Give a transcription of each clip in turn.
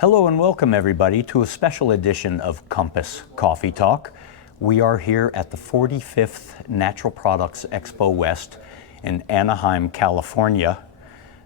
Hello and welcome everybody to a special edition of Compass Coffee Talk. We are here at the 45th Natural Products Expo West in Anaheim, California.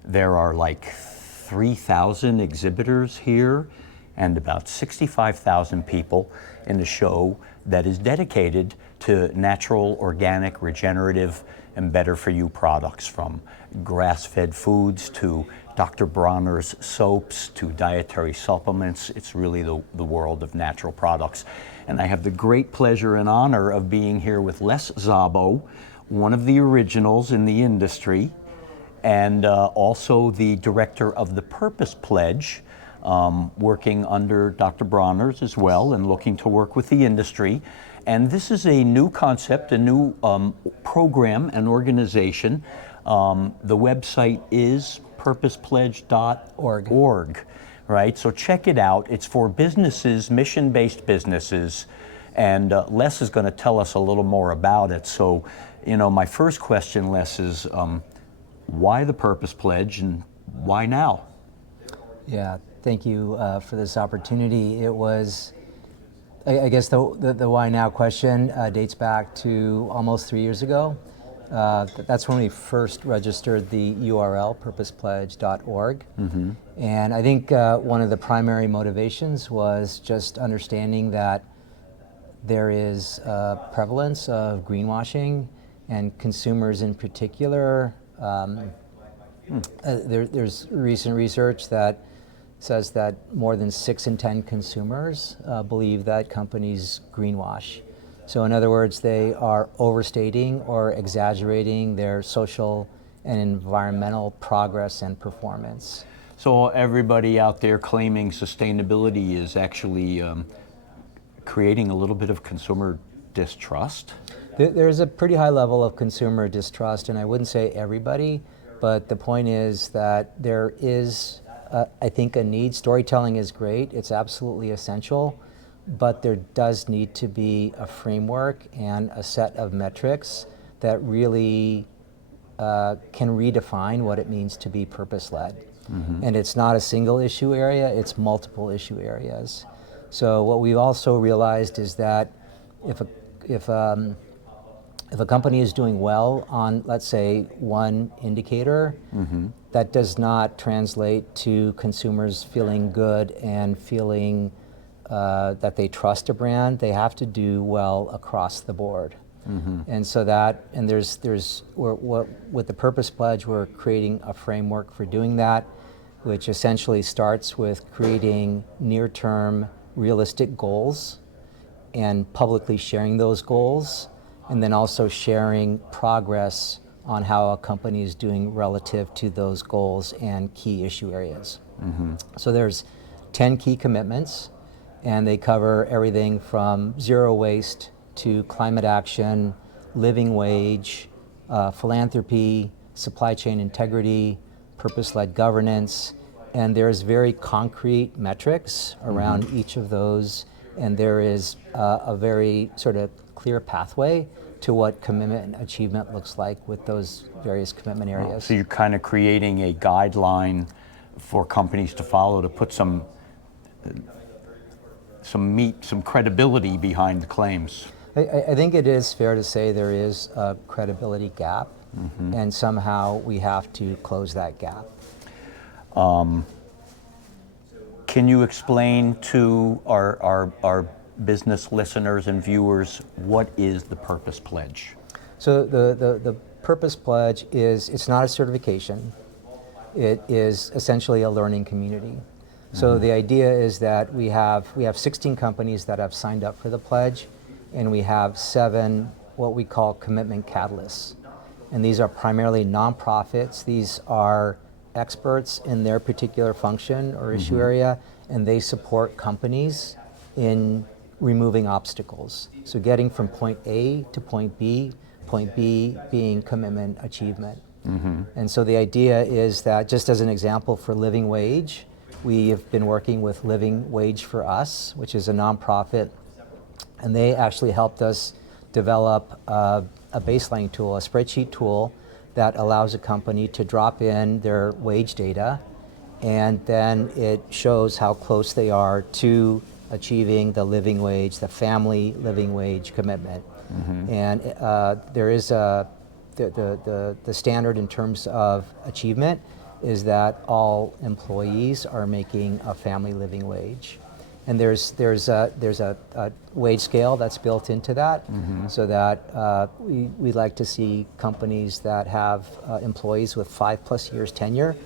There are like 3,000 exhibitors here and about 65,000 people in the show that is dedicated to natural, organic, regenerative, and better for you products, from grass-fed foods to Dr. Bronner's soaps to dietary supplements. It's really the world of natural products. And I have the great pleasure and honor of being here with Szabo, one of the originals in the industry, and also the director of the Purpose Pledge, working under Dr. Bronner's as well and looking to work with the industry. And this is a new concept, a new program and organization. The website is purposepledge.org, right? So check it out. It's for businesses, mission-based businesses, and Les is going to tell us a little more about it. So, you know, my first question, Les, is why the Purpose Pledge and why now? Yeah, thank you for this opportunity. It was, I guess the why now question dates back to almost 3 years ago. That's when we first registered the URL, purposepledge.org. Mm-hmm. And I think one of the primary motivations was just understanding that there is a prevalence of greenwashing, and consumers in particular. There's recent research that says that more than 6 in 10 consumers believe that companies greenwash. So in other words, they are overstating or exaggerating their social and environmental progress and performance. So everybody out there claiming sustainability is actually creating a little bit of consumer distrust? There's a pretty high level of consumer distrust, and I wouldn't say everybody, but the point is that there is, I think, a need. Storytelling is great, it's absolutely essential. But there does need to be a framework and a set of metrics that really can redefine what it means to be purpose-led. Mm-hmm. And it's not a single issue area, it's multiple issue areas. So what we've also realized is that if a company is doing well on, let's say, one indicator, mm-hmm. that does not translate to consumers feeling good and feeling that they trust a brand. They have to do well across the board. Mm-hmm. And so with the Purpose Pledge, we're creating a framework for doing that, which essentially starts with creating near-term realistic goals and publicly sharing those goals, and then also sharing progress on how a company is doing relative to those goals and key issue areas. Mm-hmm. So there's 10 key commitments, and they cover everything from zero waste to climate action, living wage, philanthropy, supply chain integrity, purpose-led governance, and there's very concrete metrics around mm-hmm. each of those, and there is a very sort of clear pathway to what commitment and achievement looks like with those various commitment areas. So you're kind of creating a guideline for companies to follow to put some meat, some credibility behind the claims. I think it is fair to say there is a credibility gap, mm-hmm. and somehow we have to close that gap. Can you explain to our business listeners and viewers what is the Purpose Pledge? So the Purpose Pledge it's not a certification. It is essentially a learning community. So the idea is that we have 16 companies that have signed up for the pledge, and we have 7 what we call commitment catalysts. And these are primarily nonprofits. These are experts in their particular function or issue mm-hmm. area, and they support companies in removing obstacles. So getting from point A to point B being commitment achievement. Mm-hmm. And so the idea is that, just as an example for living wage, we have been working with Living Wage for Us, which is a nonprofit, and they actually helped us develop a baseline tool, a spreadsheet tool that allows a company to drop in their wage data and then it shows how close they are to achieving the living wage, the family living wage commitment. And there is the standard in terms of achievement is that all employees are making a family living wage. And there's a wage scale that's built into that, so that we like to see companies that have employees with 5+ years tenure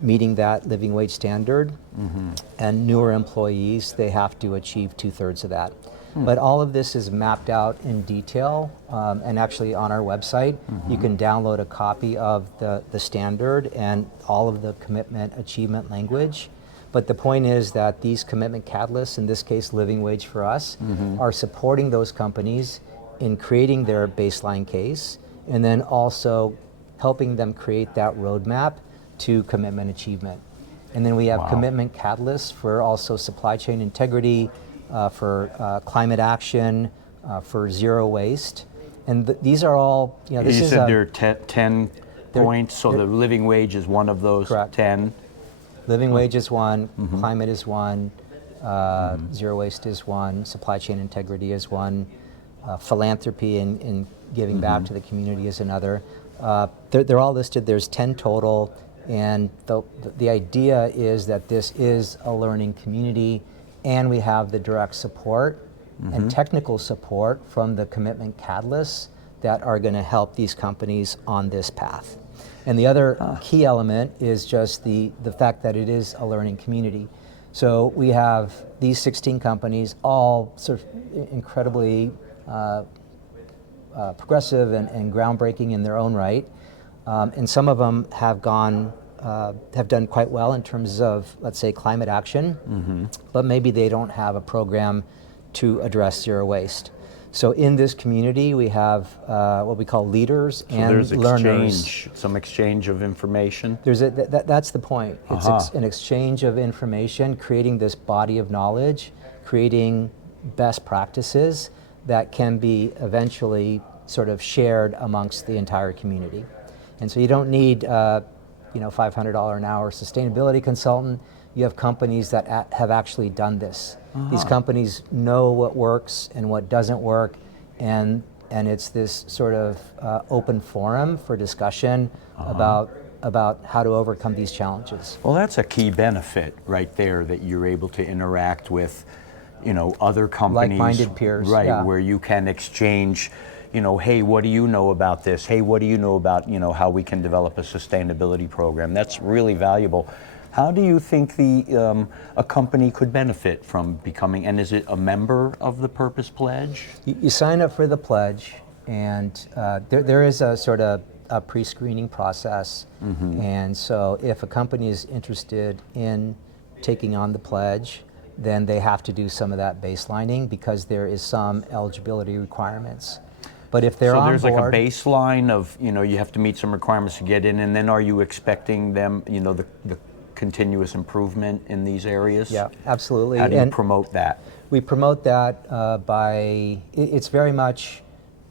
meeting that living wage standard, and newer employees, they have to achieve 2/3 of that. But all of this is mapped out in detail, and actually on our website, you can download a copy of the standard and all of the commitment achievement language. But the point is that these commitment catalysts, in this case living wage for us, are supporting those companies in creating their baseline case, and then also helping them create that roadmap to commitment achievement. And then we have commitment catalysts for also supply chain integrity, for climate action, for zero waste. And these are all, this You is said there are 10 points, so the living wage is one of those. Correct. 10. Living wage is one, climate is one, zero waste is one, supply chain integrity is one, philanthropy and giving back to the community is another. They're all listed. There's 10 total, and the idea is that this is a learning community, and we have the direct support and technical support from the commitment catalysts that are going to help these companies on this path. And the other key element is just the fact that it is a learning community. So we have these 16 companies, all sort of incredibly progressive and groundbreaking in their own right. And some of them have done quite well in terms of, let's say, climate action, but maybe they don't have a program to address zero waste. So in this community, we have what we call leaders and learners. Some exchange of information. That's the point. It's an exchange of information, creating this body of knowledge, creating best practices that can be eventually sort of shared amongst the entire community. And so you don't need $500 an hour sustainability consultant. You have companies that have actually done this. These companies know what works and what doesn't work, and it's this sort of open forum for discussion about how to overcome these challenges. Well, that's a key benefit right there, that you're able to interact with, other companies. Like-minded peers. Right, yeah. where you can exchange, hey, what do you know about this? Hey, what do you know about, how we can develop a sustainability program? That's really valuable. How do you think a company could benefit from becoming, and is it a member of the Purpose Pledge? You sign up for the pledge, and there is a sort of a pre-screening process. And so if a company is interested in taking on the pledge, then they have to do some of that baselining, because there is some eligibility requirements. But if they're on board, so there's like a baseline of, you have to meet some requirements to get in, and then are you expecting them, the continuous improvement in these areas? Yeah, absolutely. How do you promote that? We promote that it's very much,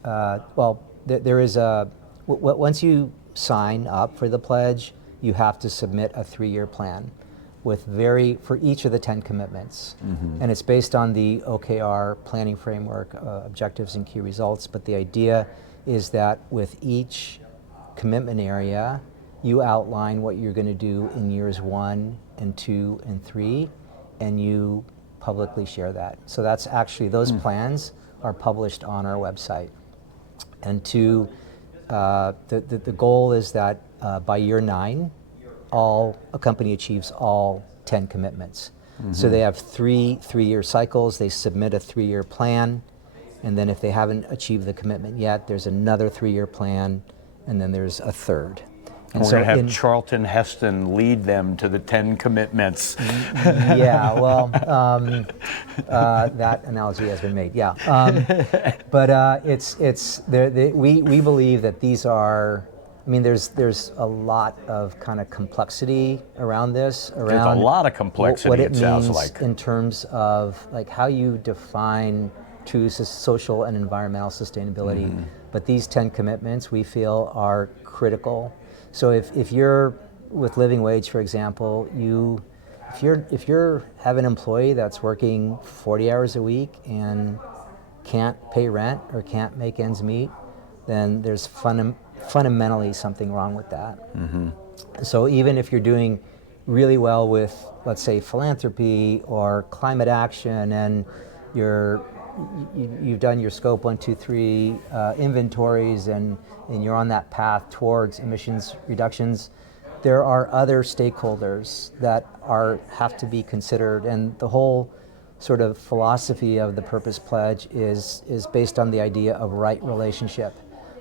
there is once you sign up for the pledge, you have to submit a 3-year plan for each of the 10 commitments. And it's based on the OKR planning framework, objectives and key results. But the idea is that with each commitment area, you outline what you're going to do in years 1 and 2 and 3, and you publicly share that. So that's actually, those plans are published on our website. And the goal is that by year 9, a company achieves all 10 commitments. So they have three-year cycles. They submit a 3-year plan, and then if they haven't achieved the commitment yet, there's another 3-year plan, and then there's a third. And we're going to have Charlton Heston lead them to the 10 commitments. Yeah, well, that analogy has been made. Yeah, but we believe that these are. I mean, there's a lot of kind of complexity around this. There's a lot of complexity. What it sounds means like in terms of like how you define true social and environmental sustainability. But these 10 commitments we feel are critical. So if you're with living wage, for example, if you have an employee that's working 40 hours a week and can't pay rent or can't make ends meet, then there's fundamentally something wrong with that. So even if you're doing really well with, let's say, philanthropy or climate action, and you've done your scope 1, 2, 3 inventories, and you're on that path towards emissions reductions, there are other stakeholders that have to be considered. And the whole sort of philosophy of the Purpose Pledge is based on the idea of right relationship.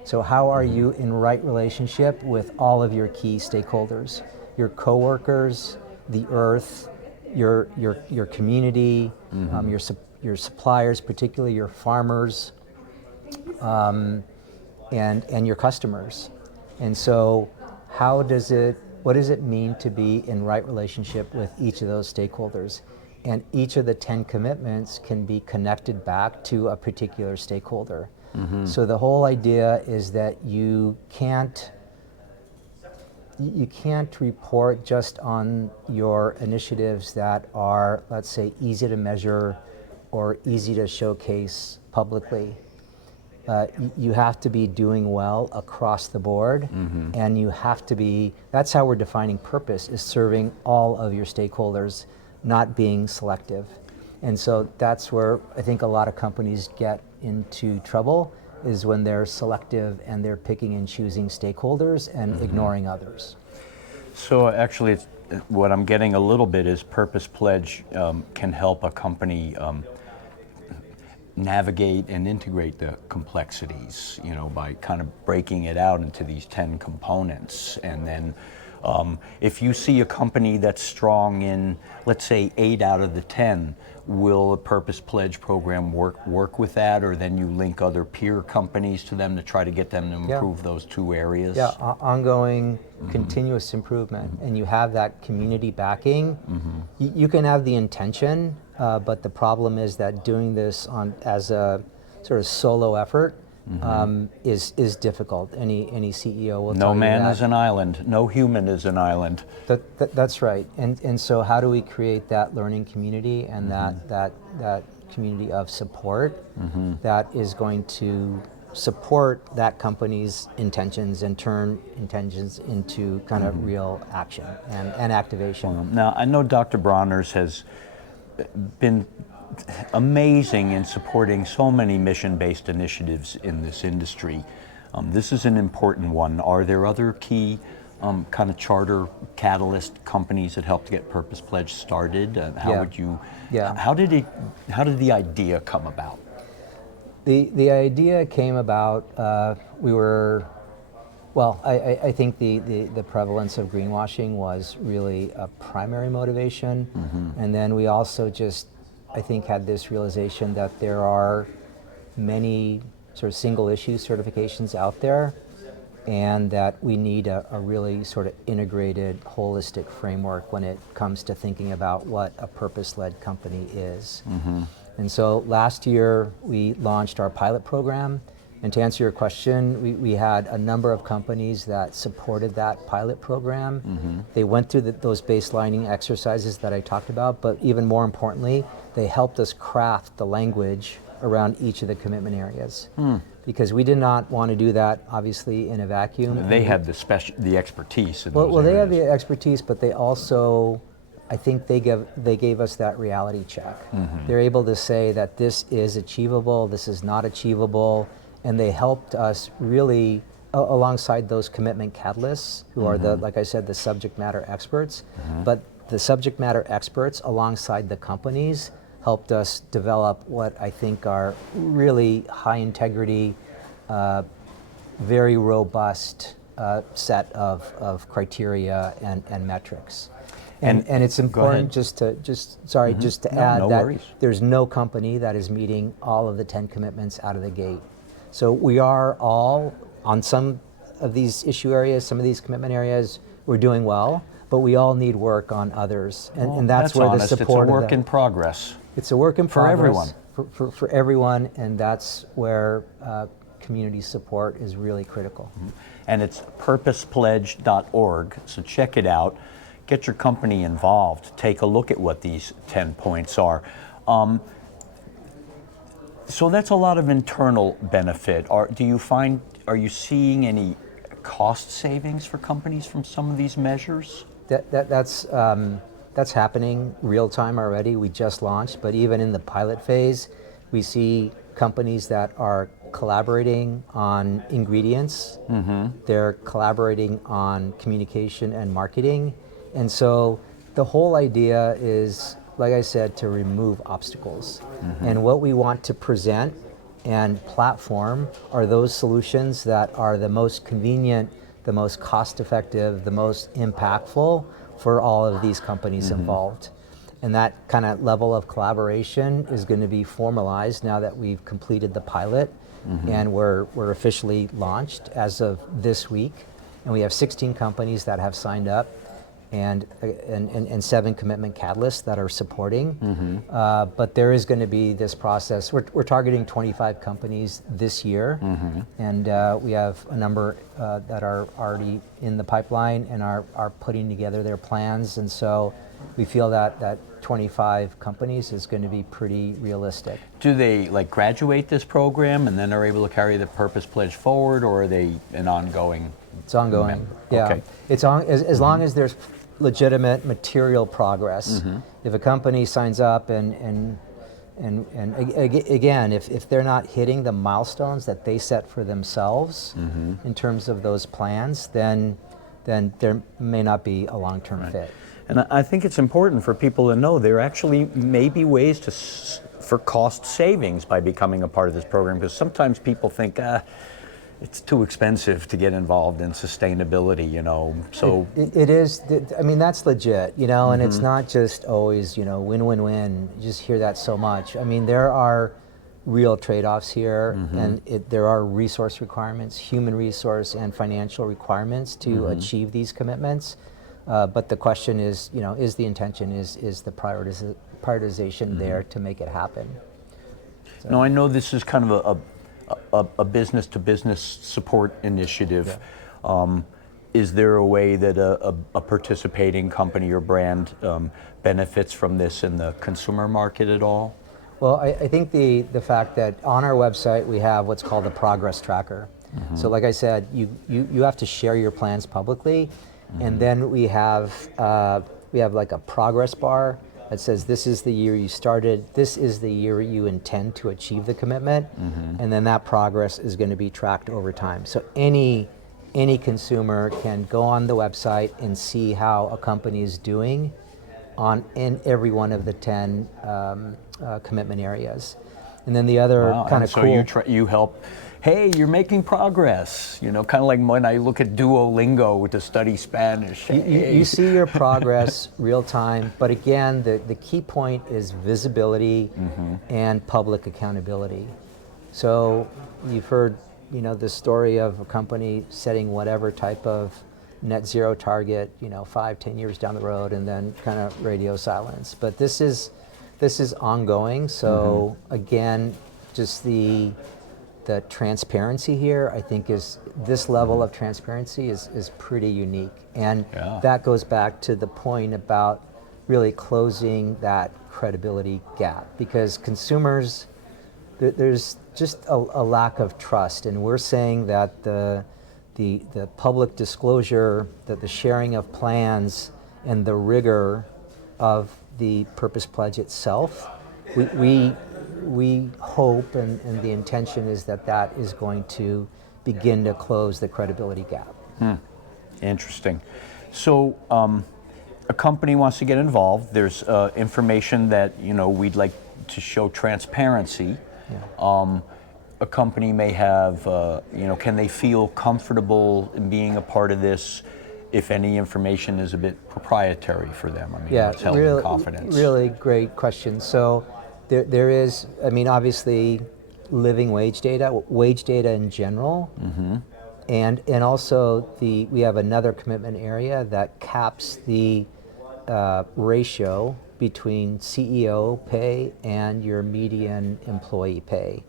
So how are you in right relationship with all of your key stakeholders? Your coworkers, the earth, your community, your suppliers, particularly your farmers, and your customers. And so what does it mean to be in right relationship with each of those stakeholders? And each of the 10 commitments can be connected back to a particular stakeholder. So the whole idea is that you can't report just on your initiatives that are, let's say, easy to measure or easy to showcase publicly. You have to be doing well across the board, and you have to be, that's how we're defining purpose, is serving all of your stakeholders, not being selective. And so that's where I think a lot of companies get into trouble, is when they're selective and they're picking and choosing stakeholders and ignoring others. So actually, what I'm getting a little bit is Purpose Pledge can help a company navigate and integrate the complexities, by kind of breaking it out into these 10 components. And then if you see a company that's strong in, let's say, 8 out of the 10, will a Purpose Pledge program work with that, or then you link other peer companies to them to try to get them to improve those 2 areas? Yeah, ongoing, continuous improvement, and you have that community backing. You can have the intention, but the problem is that doing this as a sort of solo effort is difficult. Any CEO will tell you that. No man is an island. No human is an island. That's right. And so how do we create that learning community and that community of support that is going to support that company's intentions and turn intentions into kind of real action and activation? Now, I know Dr. Bronner's has been amazing in supporting so many mission-based initiatives in this industry. This is an important one. Are there other key kind of charter catalyst companies that helped get Purpose Pledge started? How did the idea come about? The idea came about, I think the prevalence of greenwashing was really a primary motivation. And then we also I think had this realization that there are many sort of single issue certifications out there, and that we need a really sort of integrated, holistic framework when it comes to thinking about what a purpose-led company is. And so last year we launched our pilot program, and to answer your question, we had a number of companies that supported that pilot program. They went through those baselining exercises that I talked about, but even more importantly, they helped us craft the language around each of the commitment areas. Because we did not want to do that, obviously, in a vacuum. They had the expertise in those well, they areas. had the expertise, but they also, I think they gave us that reality check. They're able to say that this is achievable, this is not achievable, and they helped us really, alongside those commitment catalysts, who are like I said, the subject matter experts, but the subject matter experts alongside the companies helped us develop what I think are really high integrity, very robust set of criteria and metrics. And it's important just to add that worries. There's no company that is meeting all of the 10 commitments out of the gate. So we are all, on some of these issue areas, some of these commitment areas, we're doing well, but we all need work on others. And that's where honest. the support It's a work in progress. It's a work in progress. For everyone. For everyone, and that's where community support is really critical. And it's purposepledge.org, so check it out. Get your company involved. Take a look at what these 10 points are. So that's a lot of internal benefit. Are you seeing any cost savings for companies from some of these measures? That's happening real time already. We just launched, but even in the pilot phase, we see companies that are collaborating on ingredients. They're collaborating on communication and marketing. And so the whole idea is, like I said, to remove obstacles. And what we want to present and platform are those solutions that are the most convenient, the most cost-effective, the most impactful for all of these companies involved. And that kind of level of collaboration is going to be formalized now that we've completed the pilot and we're officially launched as of this week. And we have 16 companies that have signed up and 7 commitment catalysts that are supporting. But there is going to be this process. We're targeting 25 companies this year, and we have a number that are already in the pipeline and are putting together their plans. And so we feel that 25 companies is going to be pretty realistic. Do they like graduate this program and then are able to carry the Purpose Pledge forward, or are they an ongoing? It's ongoing. Yeah. Okay. It's on as long as there's legitimate material progress. If a company signs up and again, if they're not hitting the milestones that they set for themselves in terms of those plans, then there may not be a long-term fit. And I think it's important for people to know there actually may be ways for cost savings by becoming a part of this program, because sometimes people think, it's too expensive to get involved in sustainability, so. It is, I mean, that's legit, and it's not just always, win-win-win. You just hear that so much. I mean, there are real trade-offs here, and there are resource requirements, human resource and financial requirements to achieve these commitments. But the question is, is the intention, is the prioritization there to make it happen? So. Now, I know this is kind of a business-to-business support initiative. Is there a way that a participating company or brand benefits from this in the consumer market at all? Well, I think the fact that on our website we have what's called a progress tracker. So like I said, you have to share your plans publicly, and then we have like a progress bar that says this is the year you started, this is the year you intend to achieve the commitment, and then that progress is going to be tracked over time. So any consumer can go on the website and see how a company is doing in every one of the 10 commitment areas. And then the other kind of cool. So you help. Hey, you're making progress. Kind of like when I look at Duolingo to study Spanish. You see your progress real time, but again, the key point is visibility and public accountability. So you've heard, the story of a company setting whatever type of net zero target, 5-10 years down the road, and then kind of radio silence. But this is ongoing. So again, just the transparency here, I think, is this level of transparency is pretty unique. And that goes back to the point about really closing that credibility gap, because consumers, there's just a lack of trust, and we're saying that the public disclosure, that the sharing of plans and the rigor of the Purpose Pledge itself, we hope, and the intention is that is going to begin to close the credibility gap. Interesting. So a company wants to get involved. There's information that we'd like to show transparency. A company may have, can they feel comfortable in being a part of this if any information is a bit proprietary for them? I mean, it's held in confidence. Really great question. So there is, obviously, living wage data in general, and also we have another commitment area that caps the ratio between CEO pay and your median employee pay.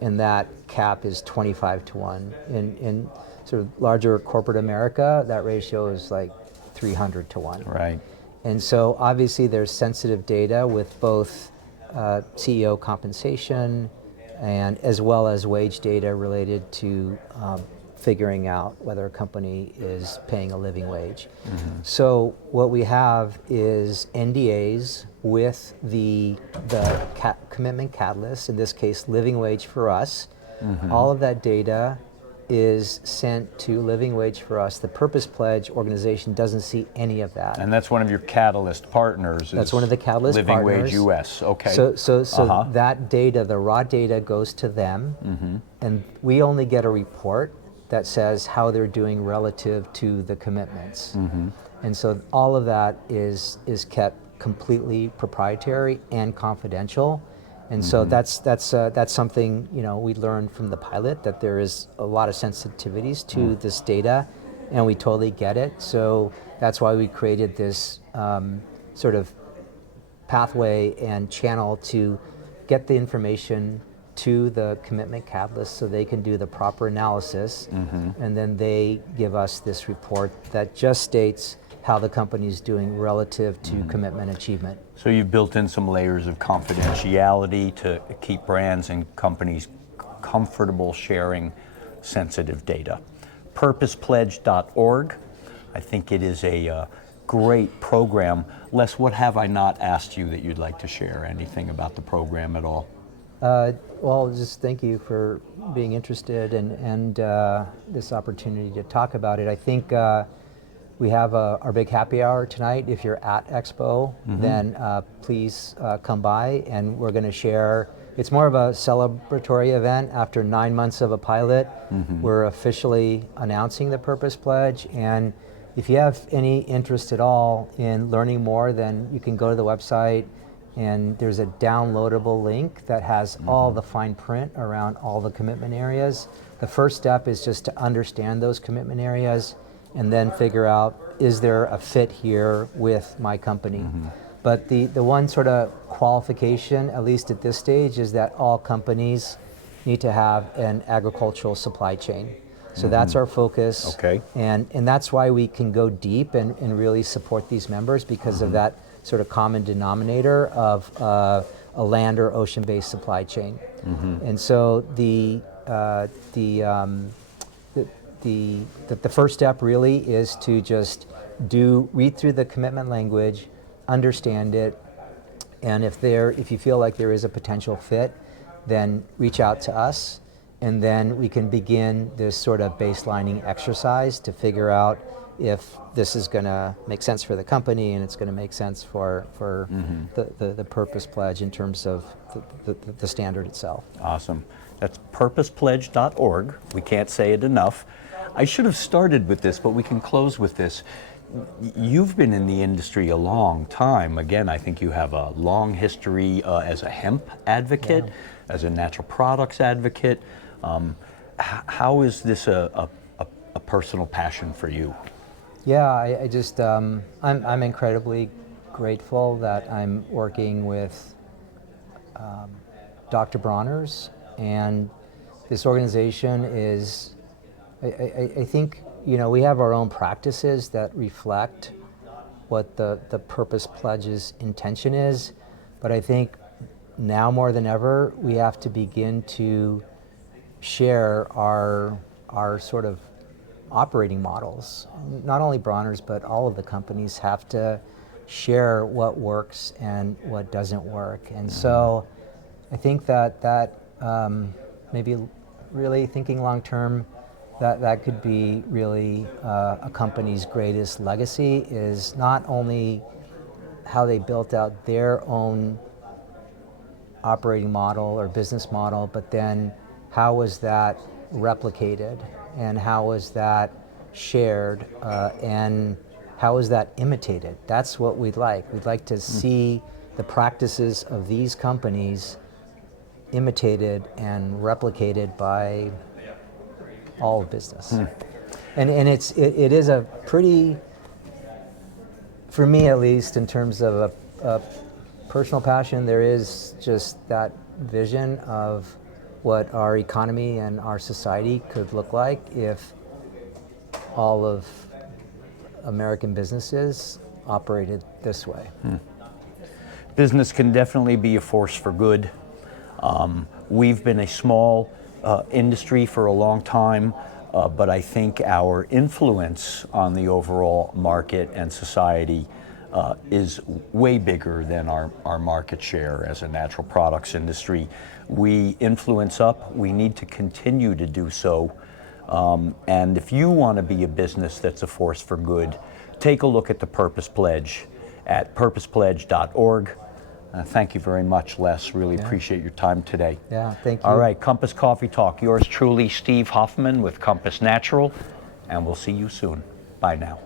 And that cap is 25 to 1. In sort of larger corporate America, that ratio is like 300 to 1. Right. And so obviously there's sensitive data with both CEO compensation and as well as wage data related to figuring out whether a company is paying a living wage. So what we have is NDAs with the commitment catalyst, in this case living wage for us. All of that data is sent to Living Wage for Us. The Purpose Pledge organization doesn't see any of that. And that's one of your catalyst partners. That's one of the catalyst Living partners. Wage US. Okay. So that data, the raw data, goes to them, and we only get a report that says how they're doing relative to the commitments. And so all of that is kept completely proprietary and confidential. And so that's something, you know, we learned from the pilot, that there is a lot of sensitivities to this data, and we totally get it. So that's why we created this sort of pathway and channel to get the information to the commitment catalyst so they can do the proper analysis, and then they give us this report that just states how the company is doing relative to commitment achievement. So you've built in some layers of confidentiality to keep brands and companies comfortable sharing sensitive data. PurposePledge.org. I think it is a great program. Les, what have I not asked you that you'd like to share? Anything about the program at all? Well, just thank you for being interested and this opportunity to talk about it. I think we have our big happy hour tonight. If you're at Expo, then please come by, and we're going to share. It's more of a celebratory event. After 9 months of a pilot, we're officially announcing the Purpose Pledge. And if you have any interest at all in learning more, then you can go to the website, and there's a downloadable link that has all the fine print around all the commitment areas. The first step is just to understand those commitment areas, and then figure out, is there a fit here with my company? But the one sort of qualification, at least at this stage, is that all companies need to have an agricultural supply chain. So that's our focus. Okay. And that's why we can go deep and really support these members, because of that sort of common denominator of a land or ocean-based supply chain. And so the first step really is to just read through the commitment language, understand it, and if you feel like there is a potential fit, then reach out to us, and then we can begin this sort of baselining exercise to figure out if this is going to make sense for the company, and it's going to make sense for the Purpose Pledge in terms of the standard itself. Awesome. That's purposepledge.org. We can't say it enough. I should have started with this, but we can close with this. You've been in the industry a long time. Again, I think you have a long history as a hemp advocate, as a natural products advocate. How is this a personal passion for you? Yeah, I just, I'm incredibly grateful that I'm working with Dr. Bronner's, and this organization is, I think, you know, we have our own practices that reflect what the Purpose Pledge's intention is, but I think now more than ever, we have to begin to share our sort of operating models. Not only Bronner's, but all of the companies have to share what works and what doesn't work. And so I think that maybe really thinking long term, that could be really a company's greatest legacy, is not only how they built out their own operating model or business model, but then how was that replicated, and how was that shared, and how is that imitated? That's what we'd like. We'd like to see the practices of these companies imitated and replicated by all of business. And it is a pretty, for me at least, in terms of personal passion, there is just that vision of what our economy and our society could look like if all of American businesses operated this way. Business can definitely be a force for good. We've been a small industry for a long time, but I think our influence on the overall market and society is way bigger than our market share as a natural products industry. We influence up, we need to continue to do so. And if you want to be a business that's a force for good, take a look at the Purpose Pledge at purposepledge.org. Thank you very much, Les. Really appreciate your time today. Yeah, thank you. All right, Compass Coffee Talk. Yours truly, Steve Huffman with Compass Natural, and we'll see you soon. Bye now.